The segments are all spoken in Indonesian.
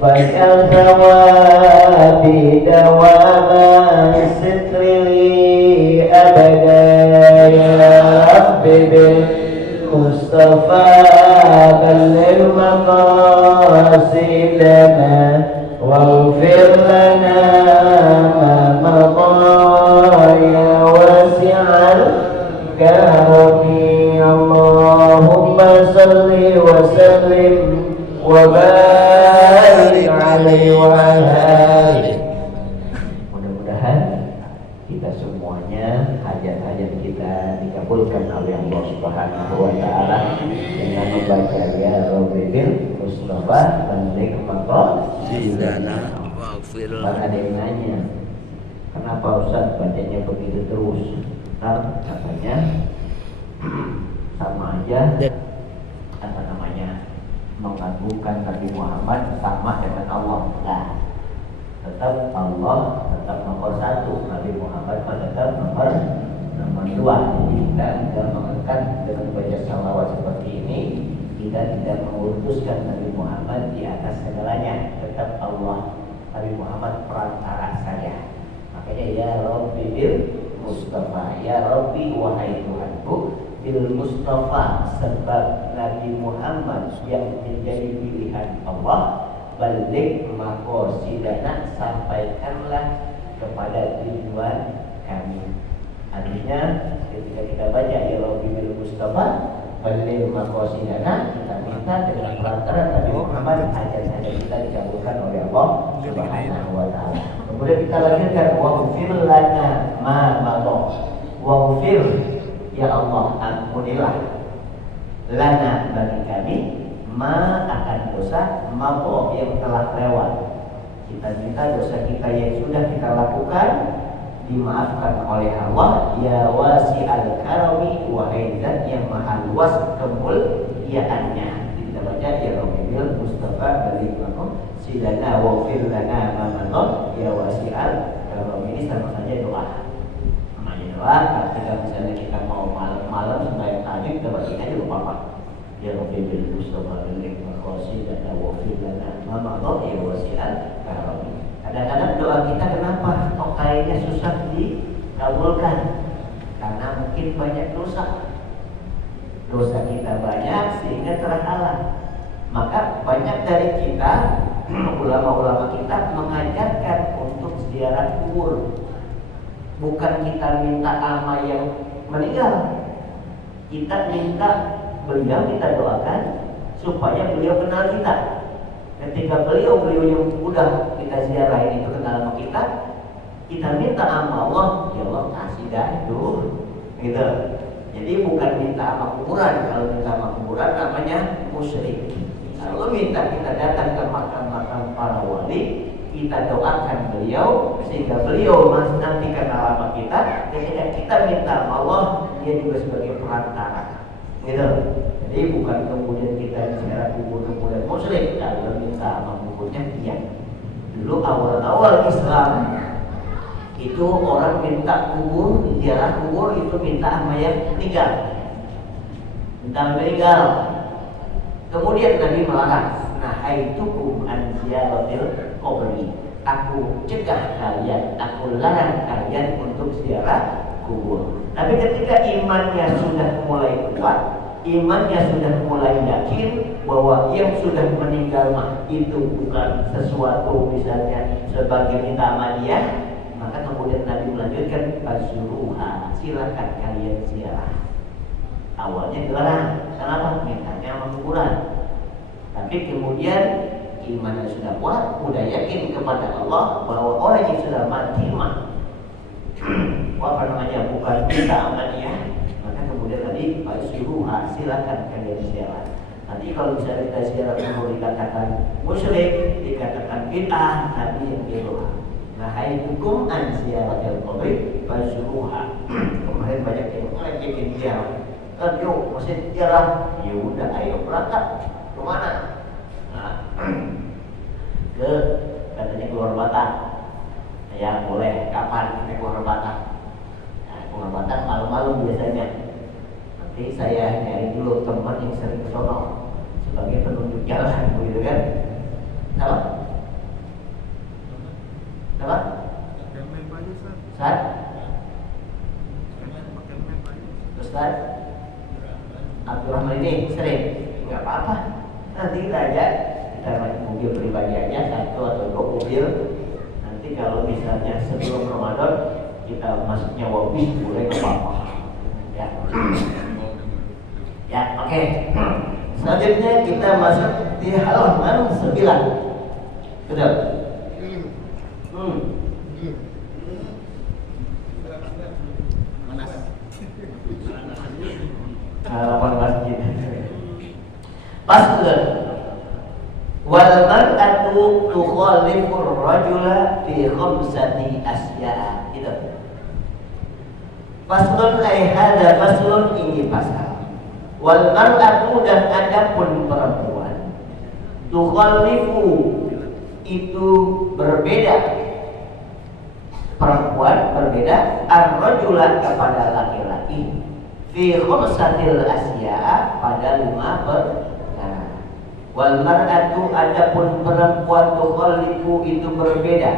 فكالثواب دوام الستر لي أبدا يا رب بالمصطفى بلغ مقاصدنا واغفر لنا ما مضى يا واسع الكرم اللهم صل وسلم وبارك alaihi wa alihi. Mudah-mudahan kita semuanya hajat-hajat kita dikabulkan oleh Allah Subhanahu wa taala dengan membaca ya Rabbil Mustafa balik maqasidana waghfir. Ada yang nanya, kenapa Ustaz bacanya begitu terus? Nah, katanya sama aja mengagungkan Nabi Muhammad sama dengan Allah. Nah, tetap Allah tetap nomor satu, Nabi Muhammad tetap nomor dua. Jadi kita tidak mengangkat dengan baca salawat seperti ini, kita tidak mengutuskan Nabi Muhammad di atas segalanya. Tetap Allah, Nabi Muhammad perantara saja. Makanya ya Rabbi bil Mustafa, ya Rabbi wahai Tuhanku bil Mustafa, sebab Nabi Muhammad yang menjadi pilihan Allah, balik maqasidana, sampaikanlah kepada tujuan kami. Artinya ketika kita baca ya Rabbi bil Mustafa balik maqasidana, kita minta dengan perantara Nabi Muhammad hajat-hajat kita dikabulkan oleh Allah Subhanahu wa taala. Kemudian kita lanjutkan waghfir lana ma madha. Waghfir, ya Allah ampunilah lana bagi kami ma akan dosa mabok yang telah lewat. Kita minta dosa kita yang sudah kita lakukan dimaafkan oleh Allah. Ya wasi'al karami, wahai zat yang maha luas kemuliaannya. Kita baca ya Rabbil Mustafa balik lakum sidana waghfir lana ma madha ya wasi'al karami. Ini sama saja doa. Ketika misalnya kita mau malam-malam sembahyang tahajud, kita baca aja lupa apa. Ya Rabbi bil Mustafa bil maqasidana wa fil lana ma madha ya wasi'al karami. Kadang-kadang doa kita kenapa kok kayaknya susah dikabulkan? Karena mungkin banyak dosa. Dosa kita banyak sehingga terhalang. Maka banyak dari kita ulama-ulama kita mengajarkan untuk ziarah kubur. Bukan kita minta ama yang meninggal, kita minta beliau, kita doakan supaya beliau kenal kita. Ketika beliau yang udah kita ziarahin itu kenal sama kita minta ama Allah, ya Allah kasih dahulu, gitu. Jadi bukan minta ama kuburan. Kalau minta ama kuburan namanya musyrik. Kalau minta kita datang ke makam-makam para wali, kita doakan beliau sehingga beliau nanti kenal sama kita. Ketika kita minta sama Allah, dia juga sebagai perantara, gitu. Jadi bukan kemudian kita ziarah kubur kemudian musyrik. Kalau minta sama kuburnya dia. Dulu awal-awal Islam itu orang minta kubur, ziarah kubur itu minta sama yang meninggal, minta meninggal. Kemudian Nabi melarang. Nahaitukum an ziyaratil qabri. Aku cegah kalian, aku larang kalian untuk ziarah kubur. Tapi ketika imannya sudah mulai kuat, imannya sudah mulai yakin bahwa yang sudah meninggal mah itu bukan sesuatu misalnya sebagai minta sama dia, maka kemudian Nabi melanjutkan fasuruha, silakan kalian ziarah. Awalnya dilarang, kenapa? Mintanya sama kuburan. Tapi kemudian imannya sudah kuat, sudah yakin kepada Allah bahwa orang yang sudah mati mah bukan minta sama dia, maka kemudian tadi fasuruha, silakan kalian ziarah. Nanti kalau misalnya kita ziarah kubur dikatakan musyrik, dikatakan bid'ah, nanti yang gitu. Nahaitukum an ziyaratil qabri fasuruha. Kemarin banyak yang ngajakin ziarah. Kan yuk masih ziarah, ya udah ayo berangkat kemana? Nah, ke katanya keluar Batak. Ya boleh, kapan kita keluar Batak? Nah, keluar Batak malam-malam biasanya. Nanti saya nyari dulu teman yang sering ke sono sebagai penunjuk jalan, begitu kan? kita naik mobil pribadi aja 1 atau 2 mobil. Nanti kalau misalnya sebelum Ramadan kita masuk nyawa bis boleh nggak apa-apa. Ya, ya oke. Selanjutnya kita masuk di halaman 9. Betul. Halaman masjid. Faslun. Wal mar'atu tukhalifur rajula fi khamsati asya'a. Itu. Faslun ay hadza faslun, ini pasal. Wal mar'atu, dan adapun perempuan, tukhalifu itu berbeda, perempuan berbeda ar-rajula kepada laki-laki fi khamsatil asya'a pada 5 perkara. Wal mar'atu, adapun perempuan, tukhalifu itu berbeda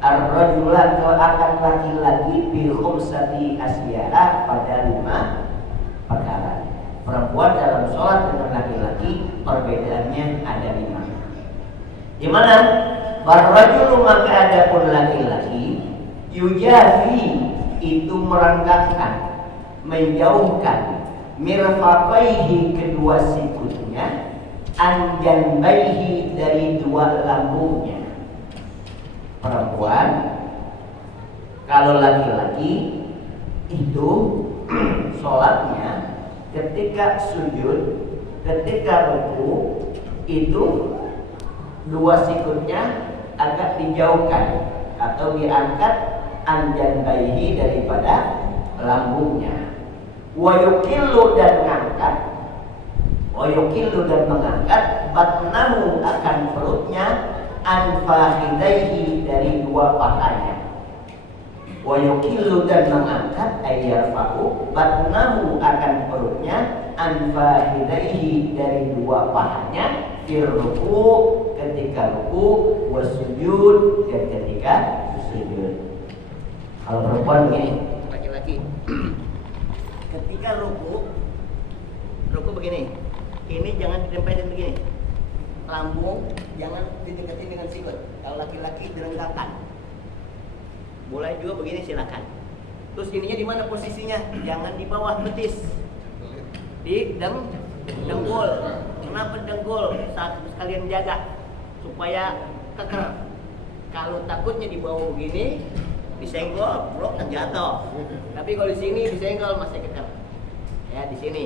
ar-rajula akan laki-laki fi khamsati asya'a pada 5 perkara. Perempuan dalam sholat dengan laki-laki perbedaannya ada 5. Di mana? Farrajulu, maka adapun laki-laki, yujafi itu merangkakkan, menjauhkan, mirfaqaihi kedua sikutnya, anjanbaihi dari 2 lambungnya. Perempuan, kalau laki-laki itu sholatnya ketika sujud, ketika ruku itu 2 sikutnya agak dijauhkan atau diangkat anjanbaihi daripada lambungnya. Wa yuqillu, dan mengangkat, wa yuqillu dan mengangkat, batnahu akan perutnya, anfahidaihi dari 2 pahanya. Wa yuqillu, dan mengangkat, ayyarfa'u batnahu akan perutnya, anfahidaihi dari 2 pahanya, firruku ketika ruku, wasujud dan ketika sujud. Kalau perempuan begini, laki-laki ketika ruku begini, ini jangan ditempelin begini, lambung jangan didekatin dengan sikut. Kalau laki-laki direnggangkan, boleh juga begini, silakan. Terus ininya di mana posisinya? Jangan di bawah betis, di dengkul. Kenapa dengkul? Saat sekalian jaga supaya keker. Kalau takutnya di bawah begini disenggol, blok jatuh. Tapi kalau di sini disenggol masih keker. Ya, di sini.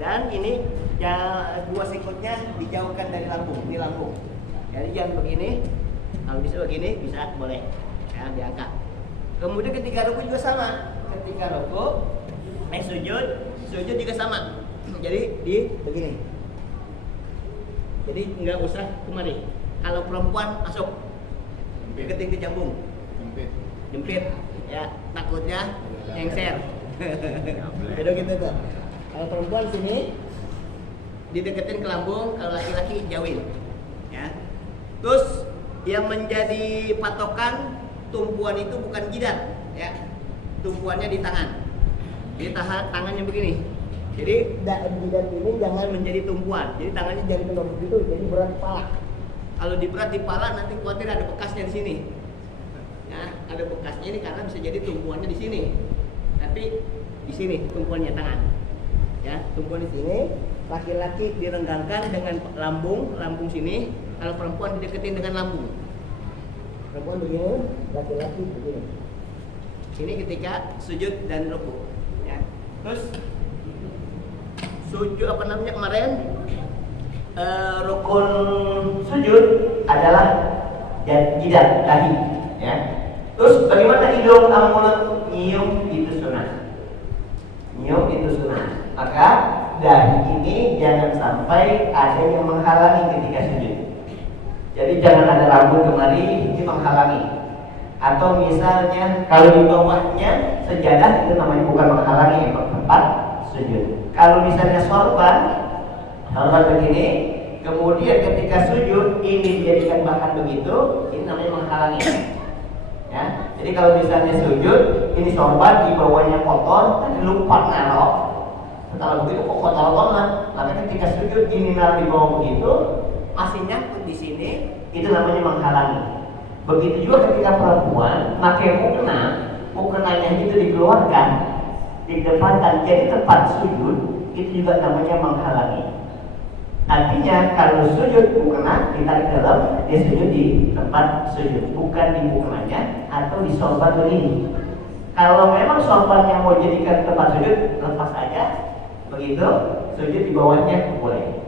Dan ini ya 2 sikutnya dijauhkan dari lambung, ini lambung. Jadi jangan begini. Kalau bisa begini bisa, boleh. Ya, diangkat. Kemudian ketika ruku juga sama. Ketika ruku, sujud juga sama. Jadi di begini. Jadi nggak usah kemari. Kalau perempuan masuk, deketin ke jambung, jempit, ya takutnya nyengser. Jadi gitu tuh. Kalau perempuan sini dideketin ke lambung, kalau laki-laki jauhin. Ya. Terus yang menjadi patokan tumpuan itu bukan jidat, ya. Tumpuannya di tangan. Jadi tangannya begini. Jadi jidat ini jangan menjadi tumpuan. Jadi tangannya jadi kendor begitu, jadi berat kepala. Kalau diberat di kepala nanti khawatir ada bekasnya di sini. Ya, ada bekasnya ini karena bisa jadi tumpuannya di sini. Tapi di sini tumpuannya tangan. Ya, tumpuan di sini. Laki-laki direnggangkan dengan lambung sini. Kalau perempuan dideketin dengan lambung. Perempuan begini, laki-laki begini. Ini ketika sujud dan ruku. Ya. Terus sujud kemarin rukun sujud adalah jidat, dahi, ya. Terus bagaimana hidung sama mulut? Nyium itu sunnah. Maka dahi ini jangan sampai ada yang menghalangi ketika sujud. Jadi jangan ada rambut kemari ini menghalangi. Atau misalnya kalau di bawahnya sejadah itu namanya bukan menghalangi tempat sujud. Kalau misalnya sorban begini, kemudian ketika sujud ini dijadikan bahan begitu, ini namanya menghalangi. Ya, jadi kalau misalnya sujud, ini sorban di bawahnya kotor, tadi lupa naruh. Setelah begitu kok kotor banget, maka ketika sujud ini naruh di bawah begitu, masih nyangkut Itu namanya menghalangi. Begitu juga ketika perempuan pakai mukenanya itu dikeluarkan, didepatkan jadi tempat sujud, itu juga namanya menghalangi. Artinya kalau sujud mukena ditarik dalam, dia sujud di tempat sujud, bukan di mukenanya atau di sorban ini. Kalau memang sorbannya mau jadikan tempat sujud, lepas aja, begitu sujud di bawahnya boleh.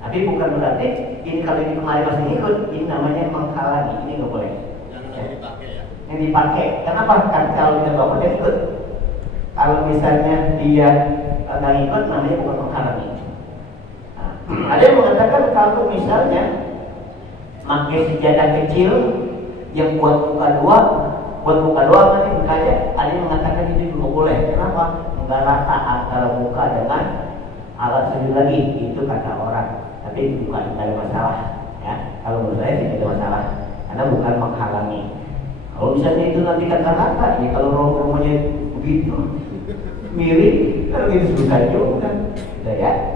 Tapi bukan berarti ini kalau ini kemarin masih ngikut, ini namanya menghalangi, ini nggak boleh. Yang dipakai ya? Yang dipakai. Kenapa? Kan kalau kita bawa dia ikut. Kalau misalnya dia nggak ikut, namanya bukan menghalangi. Nah, ada yang mengatakan kalau misalnya pakai sejadah kecil yang buat muka dua nanti mukanya, ada yang mengatakan itu juga boleh. Kenapa? Nggak rata antara muka dengan alat sujud lagi, itu kata orang. Tapi bukan ada masalah, ya. Kalau menurut saya tidak ada masalah, karena bukan menghalangi. Kalau misalnya itu nanti kata-kata, ya kalau rumahnya begitu mirip, kan gitu bukan juga, ya.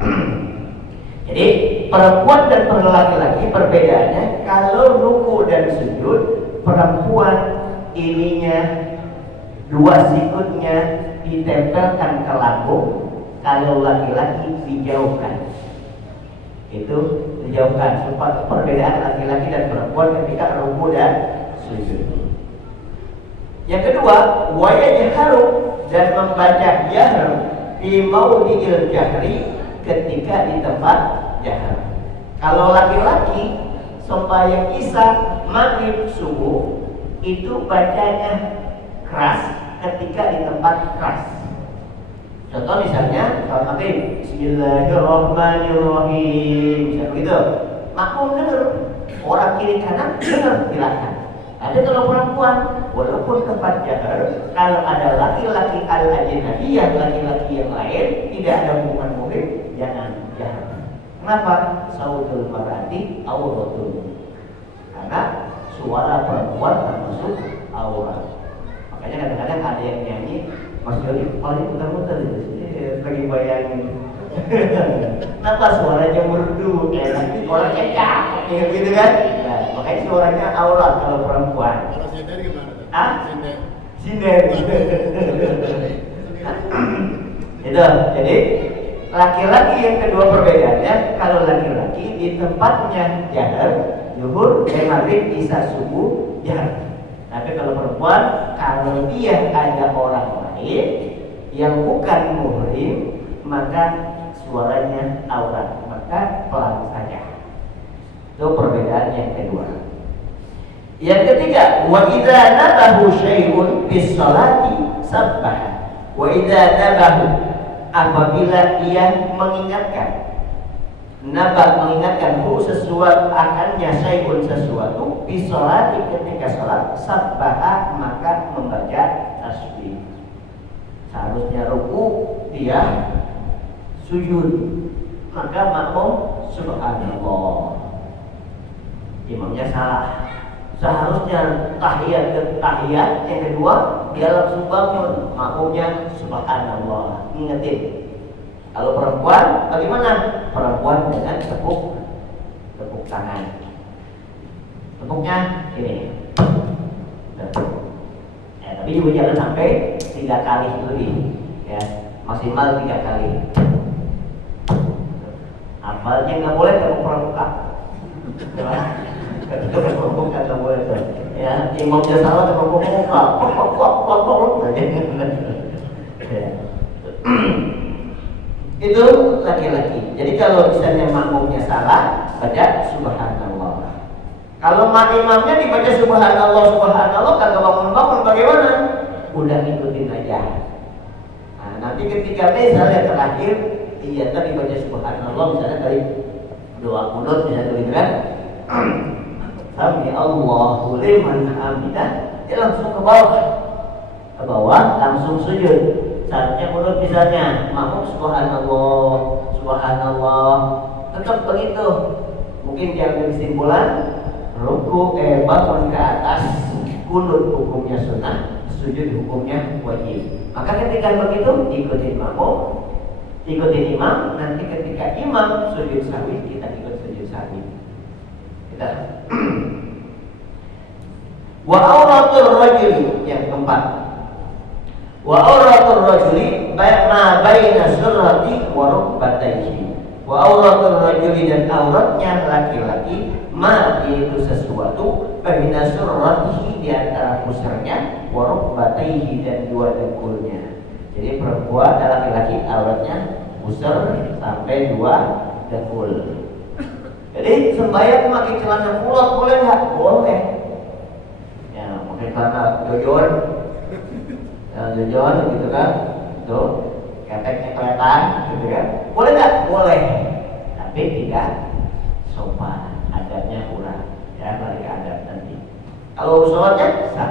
Jadi perempuan dan laki-laki perbedaannya, kalau ruku dan sujud, perempuan ininya dua sikutnya ditempelkan ke lambung, kalau laki-laki dijauhkan. Itu dijauhkan, supaya perbedaan laki-laki dan perempuan ketika ruku dan sujud. Yang kedua, wa yajharu, dan membaca jahr fi maudhi'il jahri, ketika di tempat jahr. Kalau laki-laki sembahyang isya, maghrib, subuh, itu bacanya keras ketika di tempat keras. Contoh misalnya kalau nanti Bismillahirrahmanirrahim, misalnya begitu, makmum dengar, orang kiri kanan dengar, silakan. Ada kalau perempuan, walaupun tempat jahr, kalau ada laki-laki al-ajnabiyah, laki-laki yang lain, tidak ada hubungan muhrim, jangan jahr. Kenapa? Sautul mar'ati auratun. Karena suara perempuan termasuk aurat. Makanya kadang-kadang ada yang nyanyi, Mas Jody paling muter-muter lagi bayangin. Kenapa suaranya merdu, enak, orangnya cakep, gitu kan? Nah, makanya suaranya aurat kalau perempuan. Kalau sinder gimana? Ah? Sinder. Itu. Jadi laki-laki yang kedua perbedaannya, kalau laki-laki di tempatnya jahr, zuhur, maghrib, isya, subuh, jahr. Tapi kalau perempuan, kalau dia ada orang lain yang bukan muhrim, maka suaranya aurat, maka pelan saja. Itu perbedaan yang kedua. Yang ketiga, wa idza nabahu syai'un bis salati sabbaha. Wa idza nabahu, apabila dia mengingatkan, nabah mengingatkan sesuatu akannya syai'un sesuatu bis salati, ketika salat, sabbaha, maka membaca tasbih. Seharusnya ruku, dia sujud, maka makmum subhanallah, imamnya salah. Seharusnya tahiyat yang kedua dia langsung bangun, makmumnya subhanallah, ingetin. Kalau perempuan bagaimana? Perempuan dengan tepuk tangan, tepuknya ini. Tapi juga jangan sampai 3 kali lebih, ya, maksimal 3 kali. Amalnya nggak boleh tepuk pramuka, tepuk pramuka nggak boleh tuh. Ya, imamnya salah tepuk pramuka, itu laki-laki. Jadi kalau misalnya makmumnya salah, baca subhanallah. Kalau imamnya dibaca subhanallah, kagak bangun-bangun, bagaimana? Udah ikutin aja. Nah, nanti ketika misalnya terakhir, iya tadi baca subhanallah, misalnya dari doa kunut, misalnya gitu kan, Sami Allahu liman hamidah, dia langsung ke bawah, langsung sujud. Saatnya kunut misalnya, makmum subhanallah, tetap begitu. Mungkin diambil kesimpulan, ruku bangun ke atas, kunut hukumnya sunnah, sujud hukumnya wajib. Maka ketika begitu ikutin makmum, ikutin imam. Nanti ketika imam sujud sahwi, kita ikut sujud sahwi. Kita Wa auratul rajuli, yang keempat, wa auratul rajuli ma baina surrati wa rukbatayhi. Wa auratul rajuli, dan auratnya laki-laki, ma yaitu sesuatu, baina surratihi di antara pusarnya, wa rukbatayhi dan dua dengkulnya. Jadi perempuan dan laki-laki auratnya pusar sampai dua dengkul. Jadi sembahyang pakai celana kulot boleh nggak? Boleh. Ya, pakai celana jojon, jojon gitu kan, tuh keteknya kelihatan, gitu kan? Boleh nggak? Boleh. Tapi tidak sopan, adabnya kurang. Ya, balik adab nanti. Kalau sholatnya sah.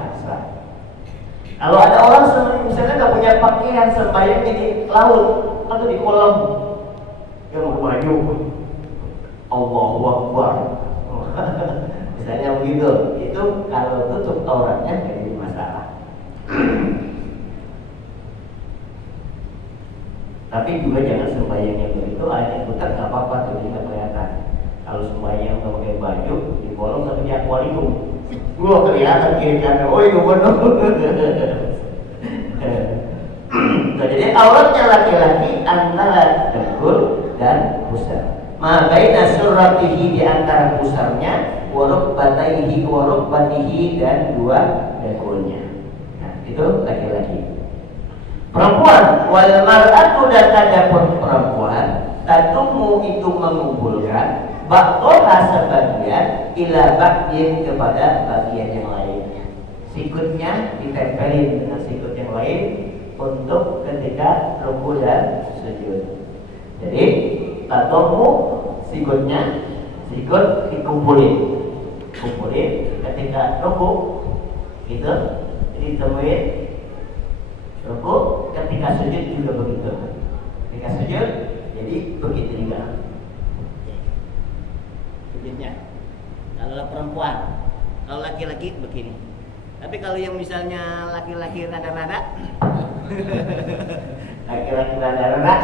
Kalau ada orang misalnya nggak punya pakaian, sembahyang di laut atau di kolam, yang mau maju, Allahu Akbar. Misalnya begitu, itu kalau tutup auratnya jadi masalah. Tapi juga jangan sembahyang yang begitu, ayatnya putar nggak apa-apa, jadi nggak kelihatan. Kalau sembahyang nggak pakai baju, di kolong tapi di akuarium, gua kelihatan kiri kanan. Oh iya benar. Jadi auratnya laki-laki antara dengkul dan pusar. Ma baina surratihi, di antara pusarnya, wa rukbatihi dan dua dengkulnya. Nah, itu laki-laki. Perempuan, wal mar'atu, dan adapun perempuan, tatumu itu mengumpulkan ba'dha sebagian ila ba'din kepada bagian yang lain. Sikutnya ditempelin dengan sikut yang lain untuk ketika ruku dan sujud. Jadi tatumu sikutnya, sikut dikumpulin ketika ruku gitu, jadi ditemuin ruku, ketika sujud juga begitu. Ketika sujud jadi begitu juga sujudnya. Kalau perempuan, kalau laki-laki begini. Tapi kalau yang misalnya laki-laki rada-rada laki-laki rada-rada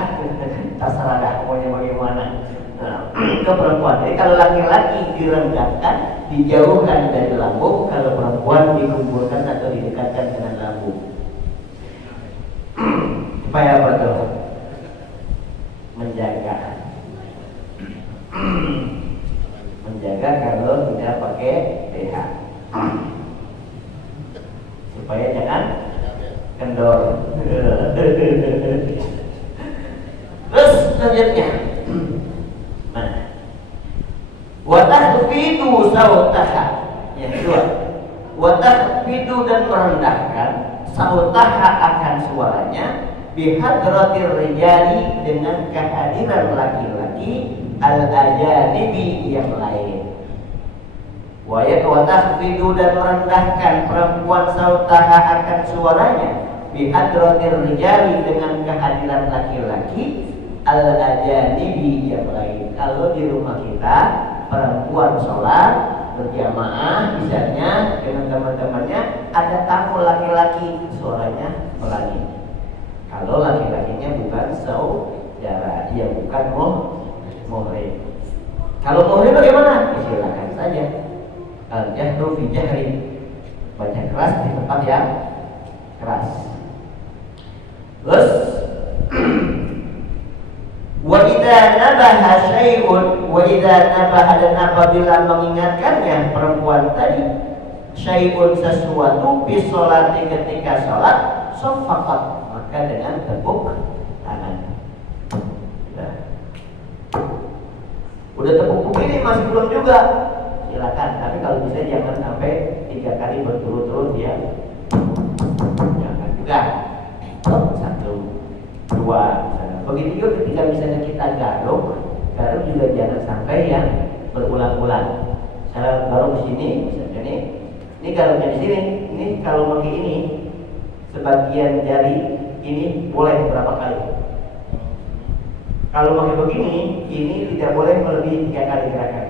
terserah dah pokoknya bagaimana. Nah, ke perempuan. Jadi kalau laki-laki direndahkan, dijauhkan dari lambung, kalau perempuan dikumpulkan atau didekatkan dengan lambung. Supaya apa tuh? Menjaga kalau tidak pakai BH. Supaya jangan kendor. Terus selanjutnya, wa tahfidu sautaha, yang kedua, wa tahfidu, dan merendahkan sautaha akan suaranya, bihadratir rijali, dengan kehadiran laki-laki, al-ajanibi yang lain. Wa tahfidu, dan merendahkan perempuan sautaha akan suaranya, bihadratir rijali, dengan kehadiran laki-laki, al-ajanibi yang lain. Kalau di rumah kita perempuan sholat berjamaah misalnya dengan teman-temannya, ada tamu laki-laki, suaranya pelan. Kalau laki-lakinya bukan saudara, dia bukan muhrim. Kalau muhrim bagaimana? Silakan saja. Al-jahru fi jahri, baca keras di tempat yang keras. Terus wa idza nabaha syai'un, wa idza nabaha, dan apabila mengingatkannya perempuan tadi, syai'un, sesuatu, fi sholati, ketika sholat, safaqat, maka dengan tepuk tangan. Udah tepuk ini masih belum juga, silakan. Tapi kalau bisa jangan sampai 3 kali berturut-turut ya. Jangan juga. 1, 2. Begitu juga ketika misalnya kita garuk juga jangan sampai yang berulang-ulang. Saya garuk di sini, misalnya ini garuknya di sini. Ini kalau pakai ini, sebagian jari ini boleh berapa kali. Kalau pakai begini, ini tidak boleh melebihi 3 kali gerakan.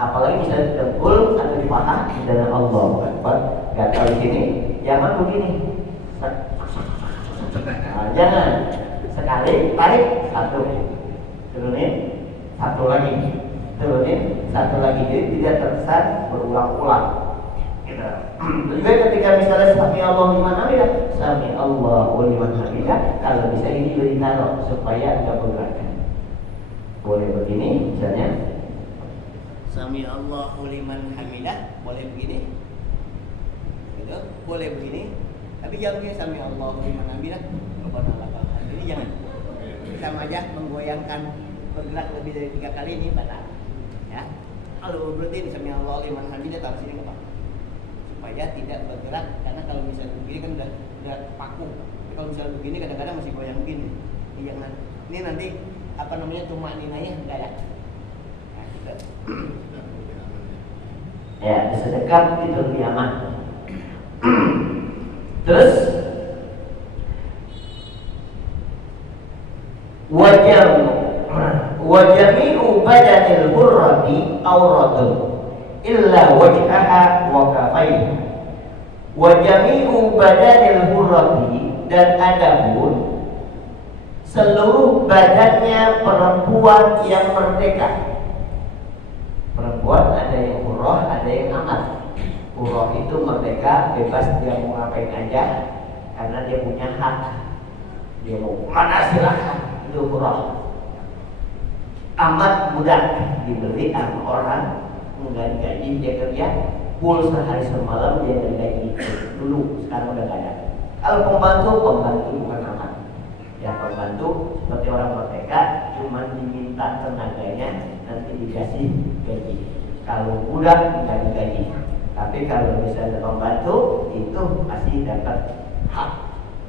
Apalagi misalnya dengkul atau di paha, misalnya Allah Akbar, gatal di sini, jangan begini. Nah, jangan. Sekali tarik 1, turunin 1 lagi, turunin 1 lagi, jadi tidak terkesan berulang-ulang. Juga ketika misalnya sami Allahu liman hamidah, sami Allahu liman hamidah, kalau bisa ini ditaruh supaya enggak bergerak. Boleh begini misalnya. Sami Allahu liman hamidah, boleh begini. Gitu, boleh begini. Tapi jangan kayak sami Allahu liman hamidah, Rabbana lakal hamd. Ini jangan. Sama aja menggoyangkan bergerak lebih dari 3 kali ini batal. Ya. Kalau berarti sami Allahu liman hamidah taruh sini enggak apa-apa. Supaya tidak bergerak, karena kalau misalnya begini kan udah paku. Tapi kalau misalnya begini kadang-kadang masih goyang begini. Ini jangan. Ini nanti apa namanya tumak ninanya enggak ya? Nah, gitu. Ya, sedekap itu lebih aman. Terus wajami'u badanil hurrati auratun illa wajhaha wa kafaiha. Wajami'u badanil hurrati, dan adapun seluruh badannya perempuan yang merdeka. Perempuan ada yang hurrah, ada yang amat. Hurrah itu merdeka, bebas dia mau ngapain aja, karena dia punya hak. Dia mau mana silahkan, itu hurrah. Amat budak dibeli sama orang, enggak digaji, dia kerja full sehari semalam, dia digaji dulu, sekarang udah gak ada. Kalau pembantu bukan amat. Ya pembantu seperti orang merdeka, cuma diminta tenaganya, nanti dikasih gaji. Kalau budak enggak digaji. Tapi kalau misalnya pembantu itu masih dapat hak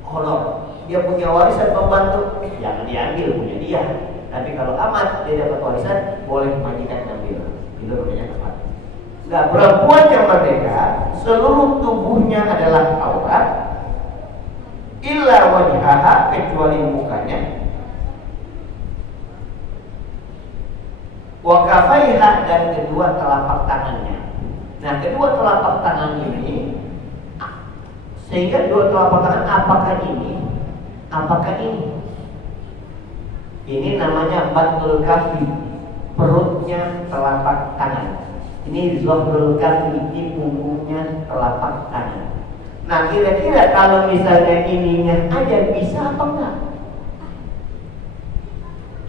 honor. Dia punya warisan pembantu, jangan diambil, punya dia. Tapi kalau amat dia dapat warisan, boleh majikan ambil. Itu namanya amat. Nah, perempuan yang merdeka, seluruh tubuhnya adalah aurat, illa wajhaha, kecuali mukanya, wa kafaiha, dan kedua telapak tangannya. Nah, kedua telapak tangan ini, sehingga dua telapak tangan apakah ini? Apakah ini? Ini namanya batul kafi, perutnya telapak tangan. Ini zahrul kafi, di punggungnya telapak tangan. Nah, kira-kira kalau misalnya ininya aja bisa apa enggak?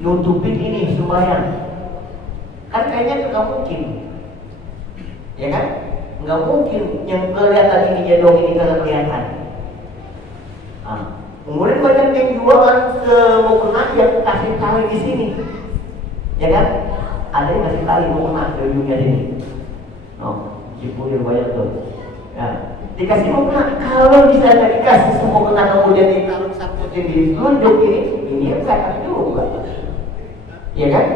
Nutupin ini sembahyang, kan kayaknya nggak mungkin. Ya kan? Nggak mungkin yang kelihatan ininya dong, ini kalau kelihatan. Kemudian banyak yang jualan mau kena yang kasih tali di sini, ya kan? Ada yang kasih tali mau kena di ujungnya sini. Cipulir banyak tuh. Ya, dikasih mau kena. Kalau misalnya dikasih semua kena kemudian ditaruh saputin di telunjuk ini yang saya juga, ya kan?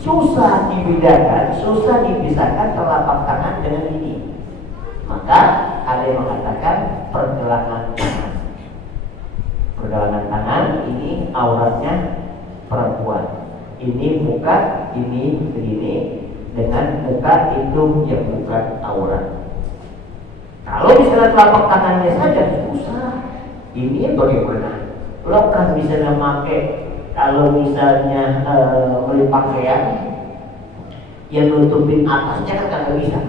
Susah dibedakan, susah dipisahkan telapak tangan dengan ini. Maka ada yang mengatakan pergelangan tangan. Pergelangan tangan ini auratnya perempuan. Ini muka, ini begini, dengan muka itu yang bukan aurat. Kalau misalnya telapak tangannya saja susah. Ini bagaimana? Lo kan misalnya pakai, kalau misalnya beli pakaian yang nutupin atasnya kan kagak bisa,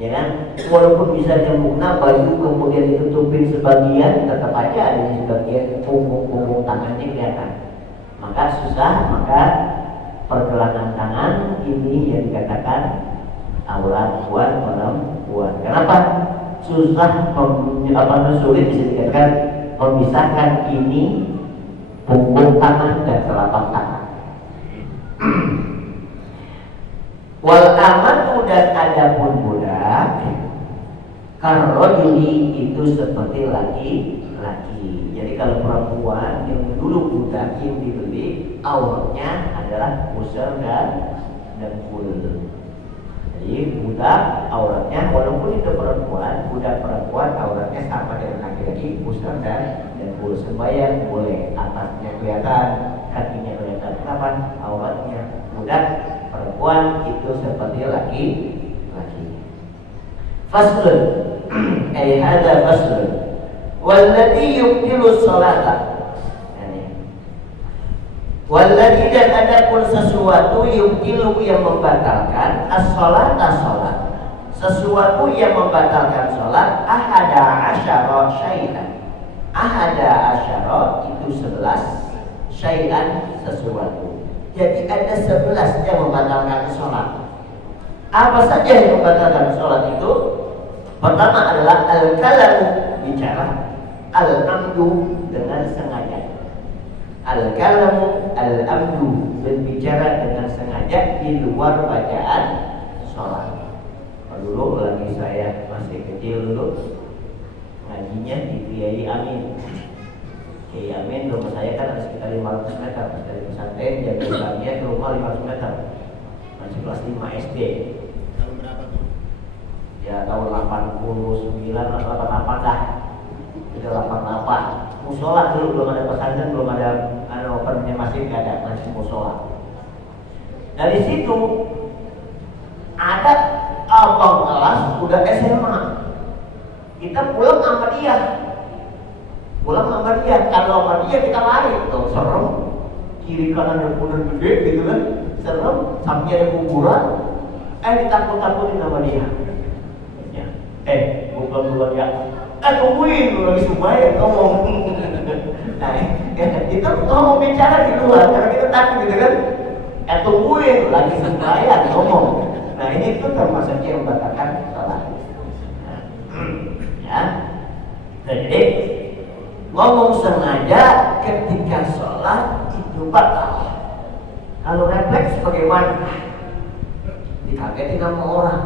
ya kan? Walaupun misalnya mukna baju kemudian ditutupin sebagian, tetap aja ada di sebagian punggung tangannya kelihatan. Maka susah, maka pergelangan tangan ini yang dikatakan aurat buat perempuan. Kenapa? Susah, sulit bisa dikatakan memisahkan ini punggung tangan dan telapak tangan. Wal amatu, dan adapun budak, karrojuli, itu seperti laki-laki. Jadi kalau perempuan yang dulu budak yang dibeli, auratnya adalah pusar dan full. Jadi budak auratnya, walaupun itu perempuan, budak perempuan auratnya sama dengan laki-laki, pusar dan full. Sembahyang boleh, atasnya kelihatan, kakinya kelihatan. Kenapa? Auratnya. Budak perempuan itu seperti laki-laki. Faslun, hadza faslun. Walladhi yubtilu sholata. Walladhi, dan adapun sesuatu yubtilu yang membatalkan as-sholata, sholat. sesuatu yang membatalkan sholat ahada asyara syai'an. Ahada asyara itu 11, syai'an sesuatu. Jadi ada 11 yang membatalkan sholat. Apa saja yang membatalkan sholat itu? Pertama adalah al-kalamu, bicara, al-amdu, dengan sengaja. Al-kalamu, al-amdu, berbicara dengan sengaja di luar bacaan sholat. Dulu lagi saya masih kecil dulu ngajinya di Kiai Amin. Kiai Amin rumah saya kan ada sekitar 500 meter dari pesantren dan jalannya ke rumah 500 meter. Masih kelas 5 SD. Tahun berapa tuh? Ya tahun 89 atau 88 dah. Udah 88. Musola dulu belum ada pesantren, belum ada opennya, masih nggak ada, masih musola. Dari situ ada abang kelas udah SMA. Kita pulang sama dia. Kalau sama dia kita lari tuh, serem. Kiri kanan ada kuburan gede gitu kan, serem. Sampingnya ada kuburan. Ditakut-takutin sama dia. Ya. Bukan ya. Tungguin, lu lagi sembahyang ngomong. Nah, kita ngomong bicara di luar karena kita takut gitu kan. Tungguin, lagi sembahyang ngomong. Nah ini itu termasuk yang membatalkan sholat. Ya. Jadi ngomong sengaja ketika sholat itu batal. Kalau refleks bagaimana? Dikagetin sama orang,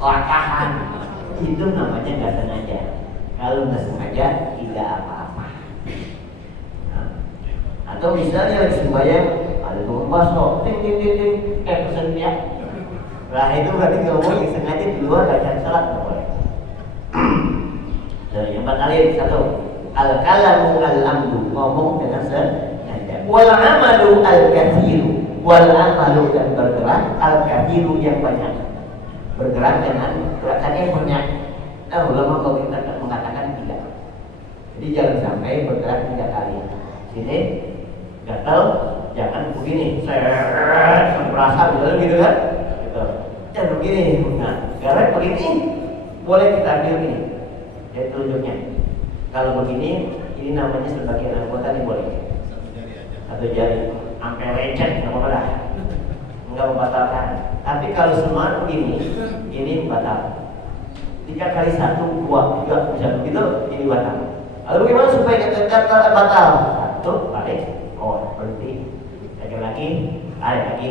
lakahan, itu namanya nggak sengaja. Kalau nggak sengaja tidak apa-apa. Nah, atau misalnya lagi sembahyang ada tukang bakso, ting pesen ya. Nah itu berarti ngomong yang sengaja di luar bacaan salat nggak boleh. Jadi yang batalin satu, al-kalamu al-amdu, ngomong dengan sengaja. Wal amalu al-kathiru, wal amalu dan bergerak al-kathiru yang banyak. Bergerak dengan gerakan yang banyak. Nah ulama kalau kita mengatakan tidak. Jadi jangan sampai bergerak 3 kali. Sini gatal, jangan begini. Saya merasa gitu kan? Dan begini, nah, gara begini boleh kita ambil ini, jadi telunjuknya. Kalau begini, ini namanya sebagai anggota ini boleh. Satu jari, sampai lecet nggak apa-apa dah, nggak membatalkan. Tapi kalau semua begini, ini batal. 3 kali 1, 2, 3, bisa begitu, ini batal. Lalu bagaimana supaya kata batal? 1, balik, berhenti, lagi, lagi,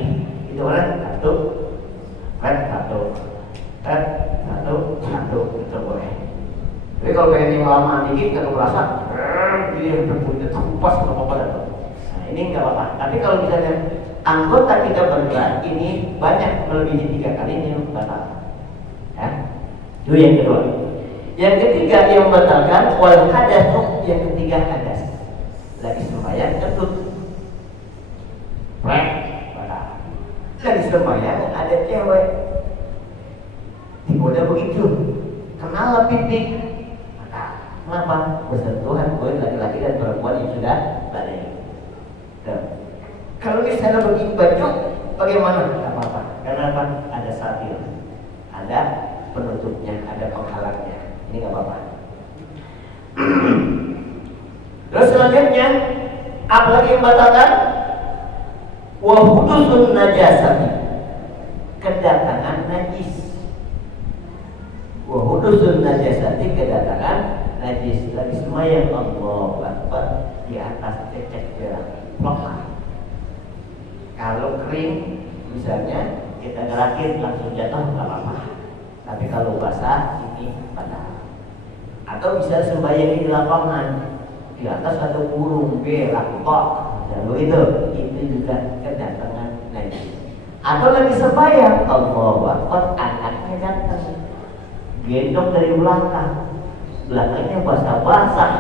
itu kan 1. Satu, itu boleh. Jadi kalau pengen yang lama dikit nggak merasa, dia berpunya kupas nggak apa-apa dah. Nah ini nggak apa-apa. Tapi kalau misalnya anggota kita bergerak ini banyak melebihi 3 kali ini batal. Ya, itu yang kedua. Yang ketiga yang membatalkan wal hadatsu, yang ketiga hadas. Lagi sembahyang kentut, batal. Lagi sembahyang ada cewek, digoda begitu, kenal pipi, maka kenapa? Bersentuhan kulit laki-laki dan perempuan yang sudah balik. Kalau misalnya begini baju, bagaimana? Tidak apa-apa. Kenapa? Ada satir, ada penutupnya, ada penghalangnya. Ini nggak apa-apa. Terus selanjutnya, apalagi yang batalkan? Wahudusun najasati, kedatangan najis. Wahudusun najasati, kedatangan najis. Lagi semayang Allahu Akbar, di atas cecek jerah plok. Kalau kering misalnya kita gerakin langsung jatuh nggak apa-apa. Tapi kalau basah ini batal. Atau bisa sembahyang di lapangan, di atas ada burung berak kok, dan begitu, itu juga kedatangan najis. Atau lagi sembahyang Allahu Akbar, anaknya datang, gendong dari belakang, belakangnya basah-basah.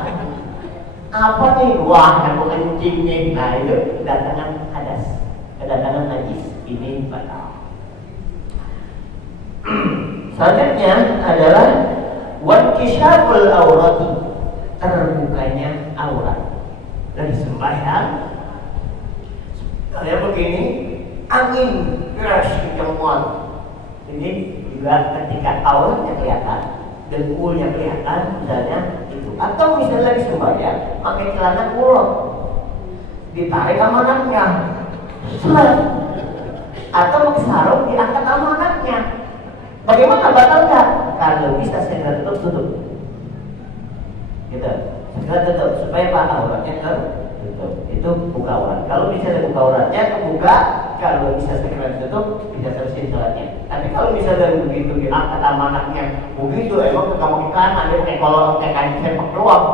Apa nih? Wah, yang kencing nih. Nah itu kedatangan hadas, kedatangan najis, ini batal. Selanjutnya adalah wankishaful aurati, terbukanya aurat. Dari sembahyang, kayak begini, angin keras kencang, Jadi juga ketika auratnya kelihatan, dengkulnya kelihatan, misalnya itu. Atau misalnya lagi sembahyang, pakai celana kulot, ditarik amanatnya, atau pakai sarung diangkat amanatnya. Bagaimana batal nggak? Kalau bisa segera tutup. Gitu. Segera tutup supaya auratnya tertutup. Itu buka aurat. Kalau bisa buka auratnya kebuka, kalau bisa segera ditutup, bisa selesai sholatnya. Tapi kalau bisa dari begitu diangkat amanatnya, begitu emang kamu ikan ada pakai kolor pakai kain sepak doang.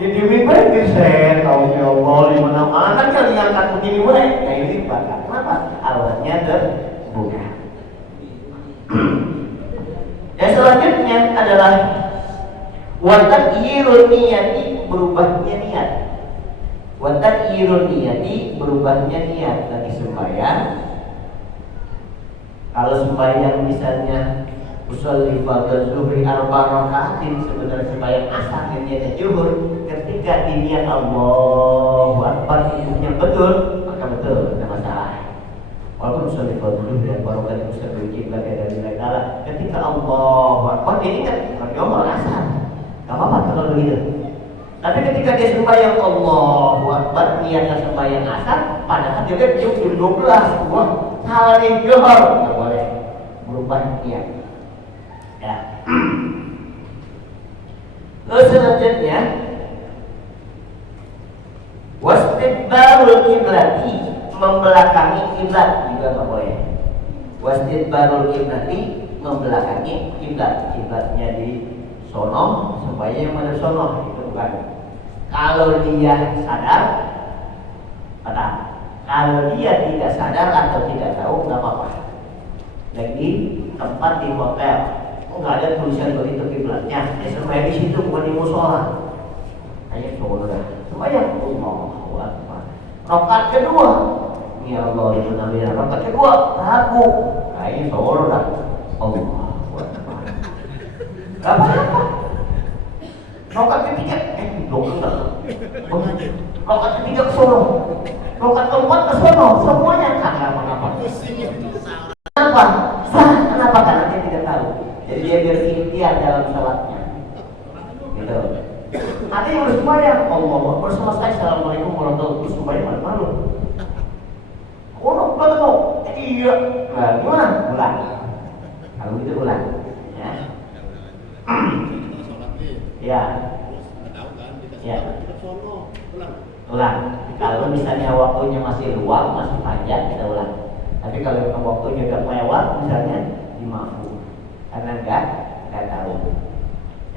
Di mimpi geser, kalau ya Allah di mana-mana kan diangkat begini wae. Nah ini batal. Kenapa? Auratnya terbuka. Yang selanjutnya adalah watakyirun niyati, berubahnya niat. Watakyirun niyati, berubahnya niat. Lagi sembahyang, kalau sembahyang misalnya usolli fardhu zuhri arba rakaatin, sebenarnya sembahyang asar dan niatnya zuhur, ketika diniat Allahu Akbar itu yang betul, maka betul, tidak masalah. Walaupun usolli fardhu zuhri arba rakaatin mustaqbil kiblat dari nilai ta'ala, ketika Allahu Akbar dia ingat orang asar, gak apa-apa kalau begitu. Tapi ketika dia sembahyang Allahu Akbar, niatnya sembahyang asar, padahal dia lihat jam 12, wah salah nih, johor, nggak boleh berubah niat. Ya. Terus selanjutnya, wastidbarul kiblati, membelakangi kiblat juga nggak boleh. Wastidbarul kiblati, membelakangi kiblat. Kiblatnya di sono, sembahyang pada sono, itu bukan. Kalau dia sadar, batal. Kalau dia tidak sadar atau tidak tahu, nggak apa-apa. Lagi tempat di hotel, nggak ada tulisan begitu kiblatnya. Sembahyang di situ bukan di musola. Hanya sholat. Sembahyang Allahu Akbar. Rakaat kedua, ya Allah itu namanya. Rakaat kedua ragu, kayak sholat. Allahu Akbar. Gak apa-apa. Rakaat ketiga, belum enggak. Rakaat ketiga ke sono. Rakaat keempat ke sono, semuanya kagak apa-apa. Kenapa? Kenapa? Karena dia tidak tahu. Jadi dia berikhtiar dalam sholatnya. Gitu. Ada yang harus sembahyang, Allah Akbar selesai, Assalamualaikum warahmatullahi wabarakatuh, sembahyang malu. Oh, betul. Iya. Nah, gimana? Ulang. Kalau gitu ulang. Ya. Ya. Ya. Ulang. Kalau misalnya waktunya masih luang, masih panjang, kita ulang. Tapi kalau waktunya udah mewah, misalnya dimaafkan. Karena enggak tahu.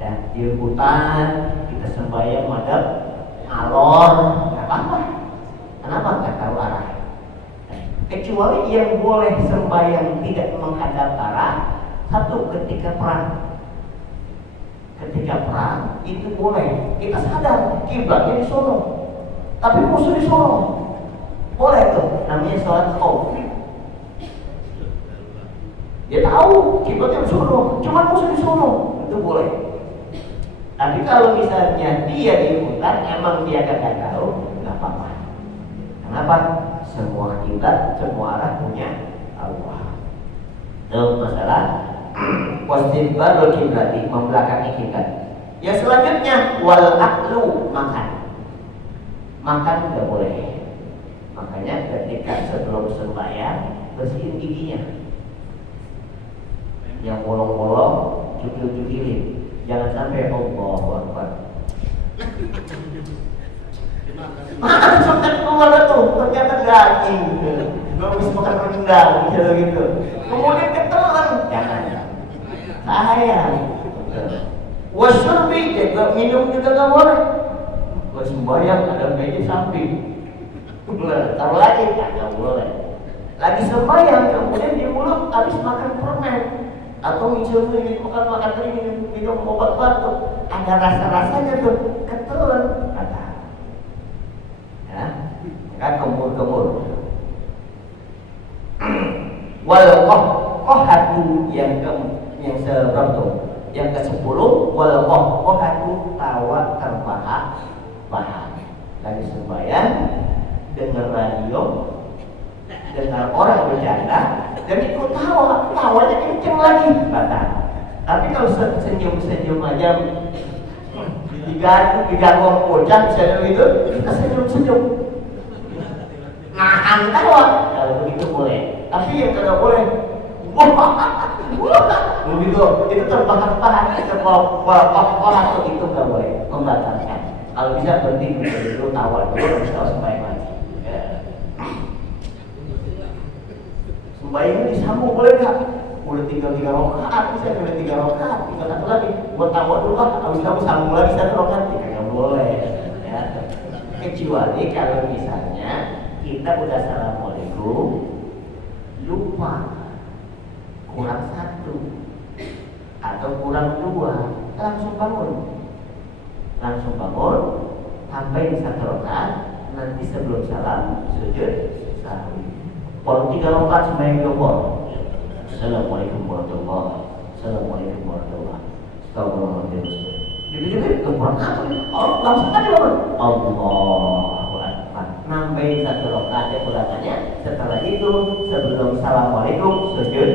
Ya, di hutan kita sembahyang madhab alor, nggak apa-apa. Kenapa? Nggak tahu arah. Kecuali yang boleh sembahyang tidak menghadap arah, satu ketika perang. Ketika perang itu boleh. Kita sadar kiblatnya di sono, tapi musuh di sono. Boleh tuh, namanya sholat khauf. Dia tahu kiblatnya di sono, cuma musuh di sono, itu boleh. Tapi kalau misalnya dia di hutan, emang dia gak tahu, nggak apa-apa. Kenapa? Semua kiblat, semua arah punya Allah. Itu masalah wastidbarul kiblati, membelakangi kiblat. Yang selanjutnya wal aklu, makan. Makan tidak boleh. Makanya ketika sebelum sembahyang bersihin giginya. Yang bolong-bolong cukil-cukilin. Jangan sampai Allahu Akbar. Sampai keluar tuh, ternyata daging. Gak bisa makan rendang, gitu gitu. Kemudian ketelan, jangan. Sayang. Wasyurbi, juga minum juga gak boleh. Gak sembahyang ada meja samping. Taruh lagi, gak boleh. Lagi sembahyang, kemudian di mulut habis makan permen. Atau minum makan tadi minum obat batuk, ada rasa-rasanya tuh ketelan, kata, ya, kan kemur. Wal kohatu yang seberapa tuh? Yang ke-10 wal kohatu tawa terbahak-bahak. Lagi sembahyang dengar radio, dengar orang bercanda dan ikut tawa, tawanya kenceng lagi, batal. Tapi kalau senyum-senyum aja diganggu bocah misalnya itu, kita senyum-senyum nahan tawa, kalau begitu boleh. Tapi yang tidak boleh begitu, itu terbahak-bahak, terbahak-bahak itu nggak boleh, membatalkan. Kalau bisa berhenti dulu, tawa dulu, harus tahu sembahyang lagi. Sembahyang disambung boleh nggak? Udah tinggal 3 rakaat, bisa udah 3 rakaat, tinggal 1 lagi. Buat tawa dulu kan, habis kamu sambung lagi 1 rakaat, nggak boleh. Ya. Kecuali kalau misalnya kita udah assalamualaikum, lupa kurang 1 atau kurang 2, langsung bangun, tambahin 1 rakaat, nanti sebelum salam sujud sahwi. Kalau 3 rakaat sembahyang jobor, Assalamualaikum warahmatullahi wabarakatuh, Assalamualaikum warahmatullahi wabarakatuh. Gitu-gitu kurang 1, langsung aja bangun, Allahu Akbar, nambahin 1 rakaat ya kurangannya. Setelah itu sebelum Assalamualaikum sujud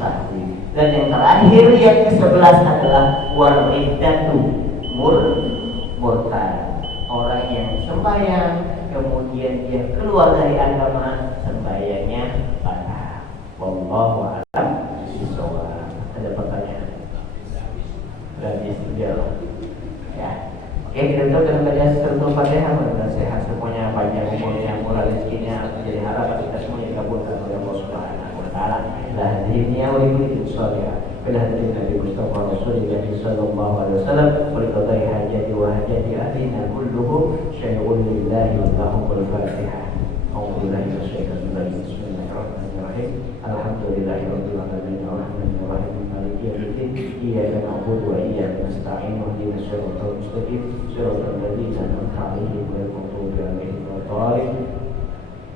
sahwi. Dan yang terakhir yang ke-11 adalah waridatu murtad. Orang yang sembahyang kemudian dia keluar dari agama, sembahyangnya batal. Wallahu a'lam bishawab. Ada pertanyaan? Dan istiqomah. Ya. Oke, kita tutup dengan baca suratul Fatihah. Mudah-mudahan sehat semuanya, panjang umurnya, murah rezekinya. Menjadi harapan kita semua dikabulkan oleh Allah Subhanahu wa taala. La dunia wa kulli salihah. Bila hadis Nabi Mustafa Rasulullah sallallahu alaihi wasallam, "Qul hajati wa hajati ahlina kulluhum syai'un lillahi wallahul Fatihah." A'udzubillahi minasyaitonir rajim. Bismillahirrahmanirrahim. Alhamdulillahirabbil alamin arrahmanir rahim maliki yaumiddin. Iyyaka na'budu wa iyyaka nasta'in. Ihdinas siratal mustaqim. Siratal ladzina an'amta 'alaihim ghairil maghdubi 'alaihim waladdallin.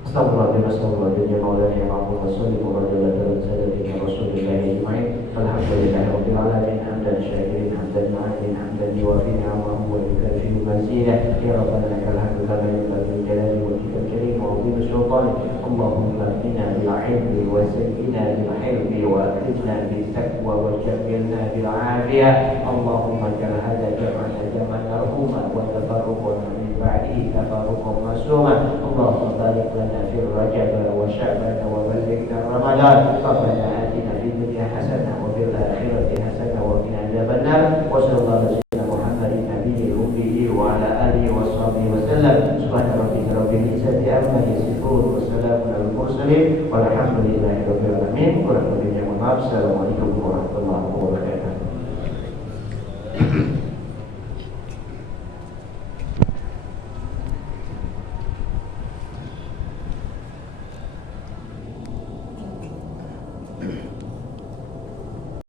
Astagfirullahaladzim ya Maulana ya Ma'amun Rasulullah Muhammadullah Sayyidina Rasulullah Ijma'in. Alhamdulillahirabbil alamin hamdan syakirin hamdan ma'adin hamdan yuwafi ni'amahu wa yukafi mazidah. Ya Rabbana lakal hamdu kama yanbaghi li jalali wajhikal karim wa 'azimi sultanik. Allahumma atina bil 'ilmi wa sayyidina bil hilmi wa akrimna bil taqwa wa jammilna bil 'afiyah. Allahumma ja'al hadha jam'ana jam'an marhuma wa tafarruqana min ba'dihi tafarruqan masuma. Allahumma barik lana في رجب وشعبان وبلغنا رمضان. ربنا آتنا في الدنيا حسنة وفي الآخرة حسنة وقنا عذاب النار. وصلى الله على سيدنا محمد النبي الأمي وعلى آله وصحبه وسلم. سبحان ربك رب العزة عما يصفون وسلام على المرسلين والحمد لله رب العالمين. Assalamualaikum warahmatullahi wabarakatuh.